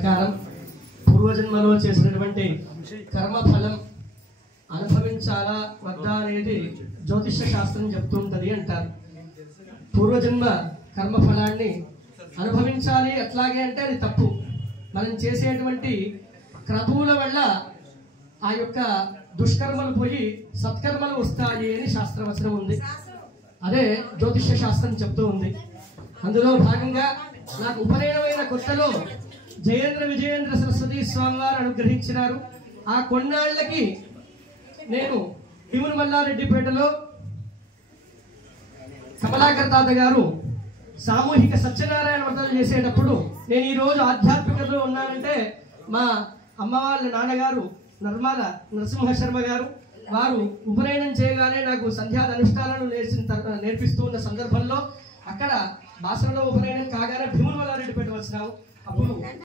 ప్రకారం పూర్వజన్మలో చేసినటువంటి కర్మఫలం అనుభవించాలా వద్దా అనేది జ్యోతిష శాస్త్రం చెప్తూ ఉంటుంది అంటారు. పూర్వజన్మ కర్మఫలాన్ని అనుభవించాలి అట్లాగే అంటే అది తప్పు. మనం చేసేటువంటి క్రతువుల వల్ల ఆ యొక్క దుష్కర్మలు పోయి సత్కర్మలు వస్తాయి అని శాస్త్రవచనం ఉంది. అదే జ్యోతిష శాస్త్రం చెప్తూ ఉంది. అందులో భాగంగా నాకు ఉపనయనమైన కొత్తలో జయేంద్ర విజయేంద్ర సరస్వతి స్వామి వారు అనుగ్రహించినారు. ఆ కొన్నాళ్లకి నేను భీముని మల్లారెడ్డిపేటలో కమలాకర్ తాత గారు సామూహిక సత్యనారాయణ వ్రతాలు చేసేటప్పుడు నేను ఈరోజు ఆధ్యాత్మికతలో ఉన్నానంటే మా అమ్మ వాళ్ళ నాన్నగారు నర్మాల నరసింహ శర్మ గారు వారు ఉపనయనం చేయగానే నాకు సంధ్యాద అనుష్ఠానాలు నేర్పిస్తూ ఉన్న సందర్భంలో అక్కడ బాసనలో ఉపనయనం కాగానే భీముని మల్లారెడ్డిపేట వచ్చినాము. అప్పుడు